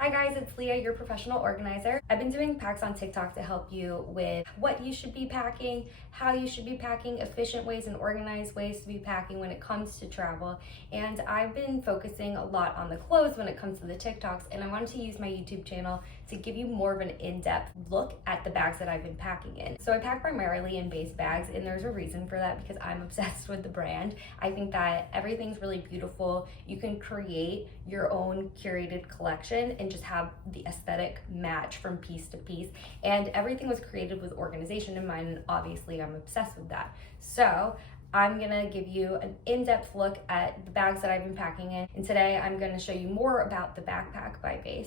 Hi guys, it's Leah, your professional organizer. I've been doing packs on TikTok to help you with what you should be packing, how you should be packing, efficient ways and organized ways to be packing when it comes to travel. And I've been focusing a lot on the clothes when it comes to the TikToks, and I wanted to use my YouTube channel to give you more of an in-depth look at the bags that I've been packing in. So I pack primarily in Béis bags, and there's a reason for that because I'm obsessed with the brand. I think that everything's really beautiful. You can create your own curated collection and just have the aesthetic match from piece to piece, and everything was created with organization in mind, and obviously I'm obsessed with that. So I'm gonna give you an in-depth look at the bags that I've been packing in, and today I'm gonna show you more about the backpack by Béis.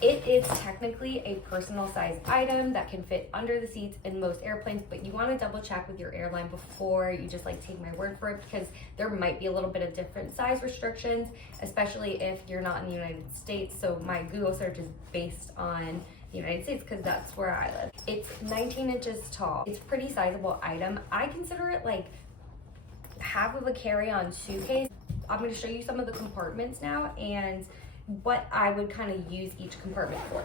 It is technically a personal size item that can fit under the seats in most airplanes, but you want to double check with your airline before you just take my word for it, because there might be a little bit of different size restrictions, especially if you're not in the United States. So my Google search is based on the United States because that's where I live. It's 19 inches tall. It's a pretty sizable item. I consider it like half of a carry-on suitcase. I'm going to show you some of the compartments now and what I would kind of use each compartment for.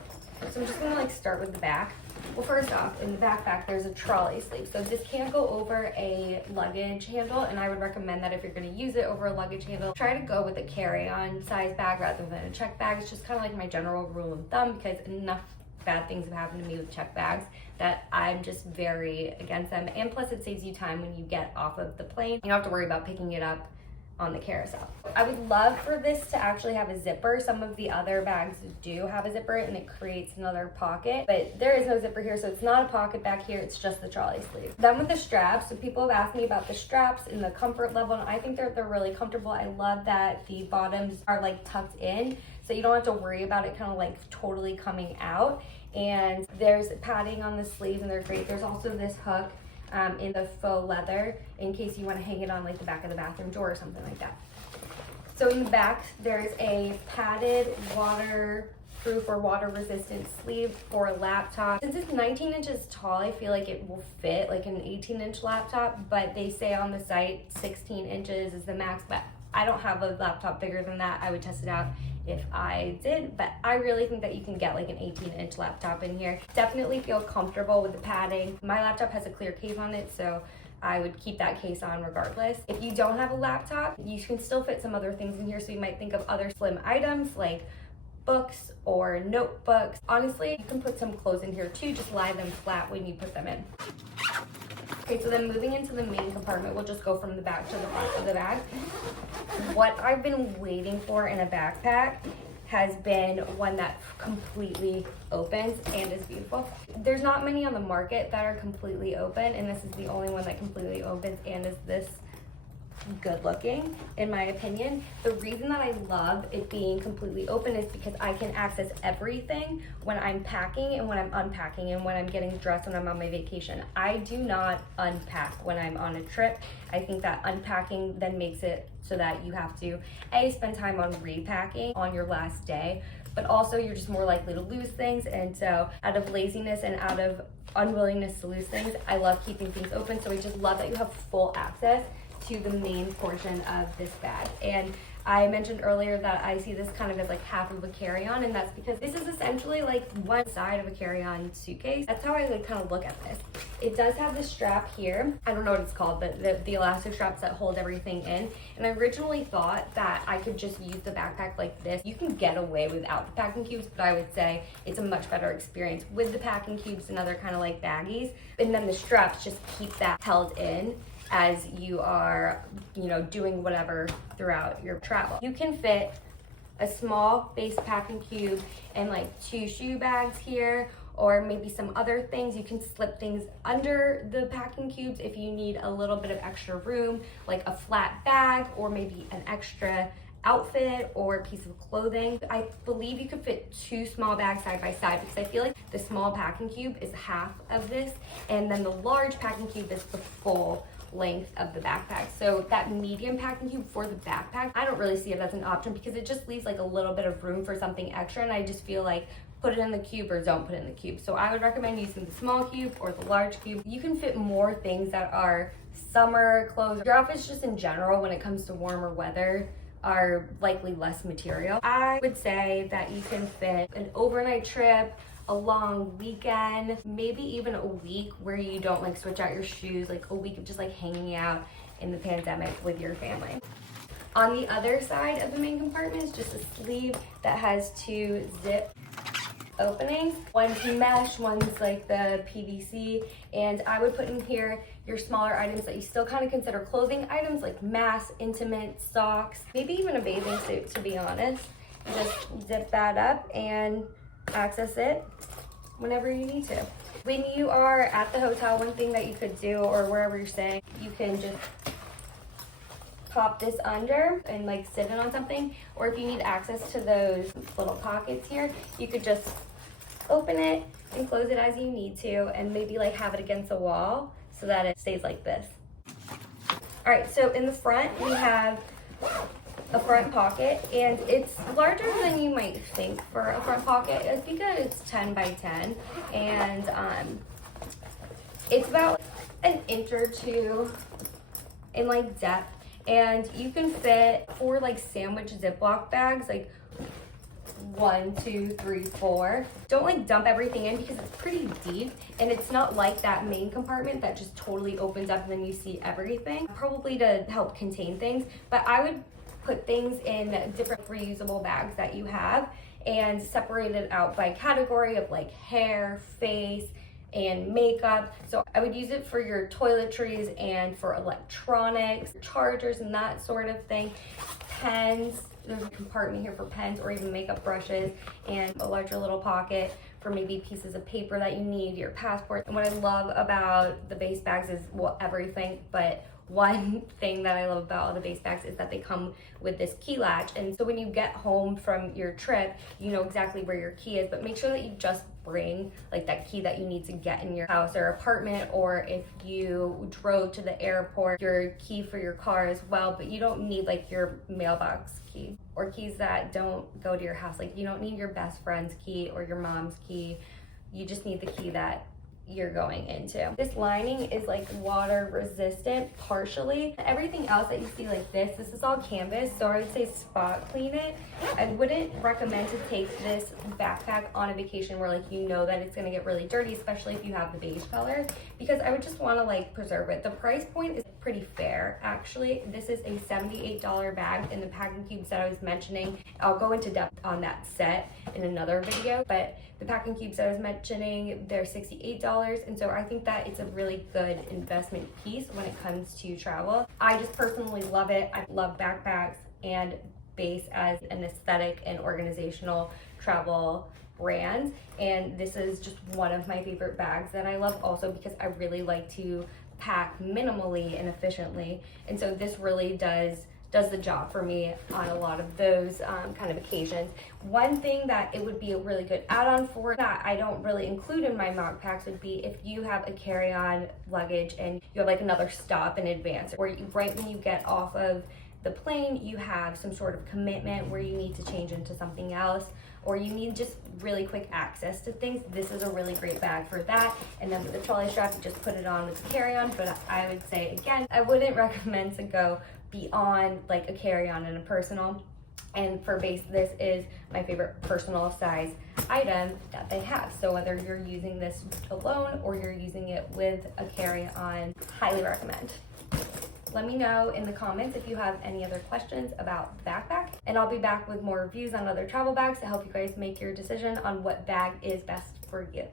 So I'm just gonna start with the back. Well, first off, in the backpack, there's a trolley sleeve. So this can't go over a luggage handle, and I would recommend that if you're gonna use it over a luggage handle, try to go with a carry-on size bag rather than a check bag. It's just kind of like my general rule of thumb, because enough bad things have happened to me with check bags that I'm just very against them. And plus it saves you time when you get off of the plane. You don't have to worry about picking it up on the carousel. I would love for this to actually have a zipper. Some of the other bags do have a zipper and it creates another pocket, but there is no zipper here, so it's not a pocket back here, it's just the trolley sleeve. Then with the straps, so people have asked me about the straps and the comfort level, and I think they're really comfortable. I love that the bottoms are tucked in, so you don't have to worry about it totally coming out. And there's padding on the sleeves and they're great. There's also this hook in the faux leather in case you want to hang it on the back of the bathroom door or something like that. So in the back, there's a padded waterproof or water resistant sleeve for a laptop. Since it's 19 inches tall, I feel like it will fit like an 18-inch laptop, but they say on the site 16 inches is the max, but I don't have a laptop bigger than that. I would test it out if I did, but I really think that you can get an 18-inch laptop in here. Definitely feel comfortable with the padding. My laptop has a clear case on it, so I would keep that case on regardless. If you don't have a laptop, you can still fit some other things in here, so you might think of other slim items like books or notebooks. Honestly, you can put some clothes in here too, just lie them flat when you put them in. Okay, so then moving into the main compartment, we'll just go from the back to the front of the bag. What I've been waiting for in a backpack has been one that completely opens and is beautiful. There's not many on the market that are completely open, and this is the only one that completely opens and is this good looking, in my opinion. The reason that I love it being completely open is because I can access everything when I'm packing and when I'm unpacking and when I'm getting dressed when I'm on my vacation. I do not unpack when I'm on a trip. I think that unpacking then makes it so that you have to spend time on repacking on your last day, but also you're just more likely to lose things. And so out of laziness and out of unwillingness to lose things, I love keeping things open. So I just love that you have full access to the main portion of this bag. And I mentioned earlier that I see this kind of as half of a carry-on, and that's because this is essentially one side of a carry-on suitcase. That's how I kind of look at this. It does have the strap here. I don't know what it's called, but the elastic straps that hold everything in. And I originally thought that I could just use the backpack like this. You can get away without the packing cubes, but I would say it's a much better experience with the packing cubes and other kind of baggies. And then the straps just keep that held in as you are, doing whatever throughout your travel. You can fit a small base packing cube and 2 shoe bags here, or maybe some other things. You can slip things under the packing cubes if you need a little bit of extra room, like a flat bag or maybe an extra outfit or a piece of clothing. I believe you could fit 2 small bags side by side, because I feel like the small packing cube is half of this, and then the large packing cube is the full length of the backpack. So that medium packing cube for the backpack, I don't really see it as an option because it just leaves a little bit of room for something extra, and I just feel like put it in the cube or don't put it in the cube. So I would recommend using the small cube or the large cube. You can fit more things that are summer clothes, your outfits just in general when it comes to warmer weather are likely less material. I would say that you can fit an overnight trip, a long weekend, maybe even a week where you don't like switch out your shoes, like a week of just like hanging out in the pandemic with your family. On the other side of the main compartment is just a sleeve that has 2 zip openings. One's mesh, one's like the PVC, and I would put in here your smaller items that you still kind of consider clothing items, like masks, intimate, socks, maybe even a bathing suit, to be honest. You just zip that up and access it whenever you need to. When you are at the hotel, one thing that you could do, or wherever you're staying, you can just pop this under and like sit it on something, or if you need access to those little pockets here, you could just open it and close it as you need to, and maybe like have it against the wall so that it stays like this. All right, so in the front we have a front pocket, and it's larger than you might think for a front pocket. I think that it's 10 by 10, and it's about an inch or 2 in like depth, and you can fit 4 like sandwich Ziploc bags, like 1, 2, 3, 4. Don't like dump everything in because it's pretty deep, and it's not like that main compartment that just totally opens up and then you see everything. Probably to help contain things, but I would put things in different reusable bags that you have and separate it out by category of like hair, face, and makeup. So I would use it for your toiletries and for electronics, chargers, and that sort of thing. Pens, there's a compartment here for pens or even makeup brushes, and a larger little pocket for maybe pieces of paper that you need, your passport. And what I love about the Béis bags is, well, everything, but one thing that I love about all the Béis bags is that they come with this key latch. And so when you get home from your trip, you know exactly where your key is, but make sure that you just bring like that key that you need to get in your house or apartment, or if you drove to the airport, your key for your car as well. But you don't need like your mailbox key or keys that don't go to your house. Like you don't need your best friend's key or your mom's key. You just need the key that you're going into. This lining is like water resistant partially. Everything else that you see like this is all canvas, so I would say spot clean it. I wouldn't recommend to take this backpack on a vacation where like you know that it's gonna get really dirty, especially if you have the beige color, because I would just want to like preserve it. The price point is pretty fair actually. This is a $78 bag in the packing cubes that I was mentioning. I'll go into depth on that set in another video, but the packing cubes that I was mentioning, they're $68, and so I think that it's a really good investment piece when it comes to travel. I just personally love it. I love backpacks and Béis as an aesthetic and organizational travel brand, and this is just one of my favorite bags that I love also because I really like to pack minimally and efficiently, and so this really does the job for me on a lot of those kind of occasions. One thing that it would be a really good add-on for that I don't really include in my mock packs would be if you have a carry-on luggage and you have like another stop in advance, or right when you get off of the plane you have some sort of commitment where you need to change into something else, or you need just really quick access to things. This is a really great bag for that. And then with the trolley strap, you just put it on with the carry-on. But I would say, again, I wouldn't recommend to go beyond like a carry-on and a personal. And for Béis, this is my favorite personal size item that they have. So whether you're using this alone or you're using it with a carry-on, highly recommend. Let me know in the comments if you have any other questions about the backpack, and I'll be back with more reviews on other travel bags to help you guys make your decision on what bag is best for you.